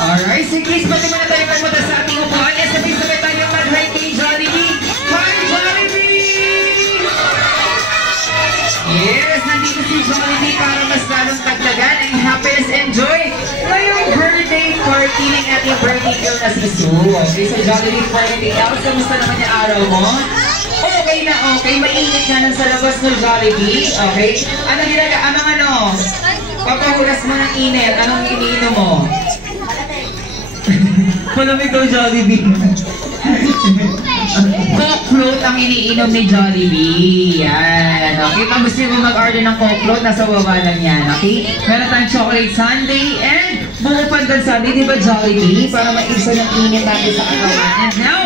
Alright, so please pati muna tayo pumunta sa ating upuan. Sabay-sabay tayo mag-hi kay Jollibee. Hi, Jollibee! Yes, nandito si Jollibee para mas lalong taglagan ang happiness and joy ngayong birthday party ng ating birthday girl na si Sue. Okay, so Jollibee, for anything else, kamusta naman yung araw mo? Okay na okay, mainit nga nang sa labas ng Jollibee. Okay, anong papahulas mo ng init, anong iniinom mo? Malamig daw Jollibee. Coke float ang iniinom ni Jollibee. Yan. Okay, pag gusto mo mag-order ng Coke float, nasa baba lang yan. Okay? Meron tayong chocolate sundae and buko pandan sundae. Di ba Jollibee? Para maisa ng init natin sa araw. And now,